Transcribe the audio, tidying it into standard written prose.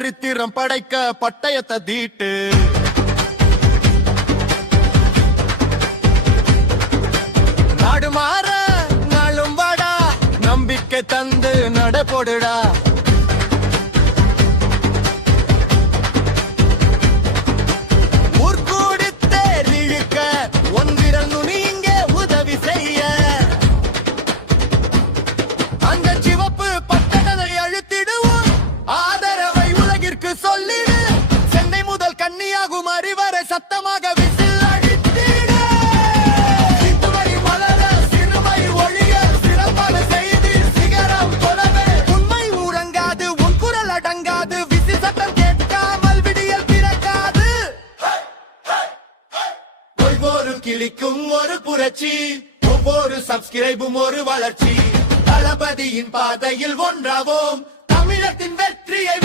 சரித்திரம் படைக்க பட்டயத்தை தீட்டு. நாடு மாற நாளும் வாடா, நம்பிக்கை தந்து நட போடுடா. கன்னியாகுமரி வரை சத்தமாக விசில் அடித்திட. சித்துமணி மலர சிறுமை ஒழிய சிறப்பான செய்தி சிகரம் தொலைவே. உண்மை ஊரங்காது, உன் குரல் அடங்காது, விசி சத்தம் கேட்காமல் விடியல் பிறக்காது. ஒவ்வொரு கிளிக்கும் ஒரு புரட்சி, ஒவ்வொரு சப்ஸ்கிரைபும் ஒரு வளர்ச்சி. தளபதியின் பாதையில் ஒன்றாவோம், தமிழத்தின் வெற்றியை